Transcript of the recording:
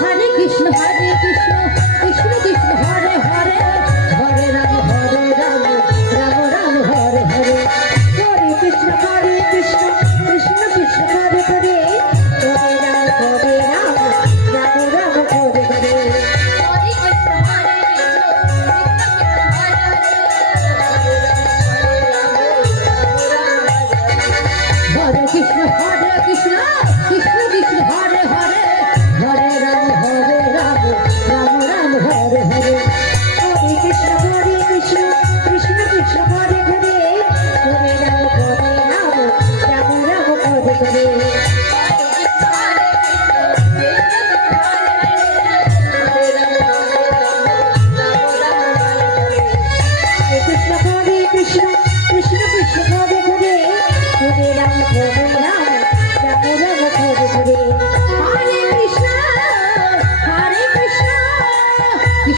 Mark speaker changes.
Speaker 1: Hare Krishna Hare Krishna
Speaker 2: Krishna, Krishna, Krishna, Hare Hare, Hare Ram, Hare Ram.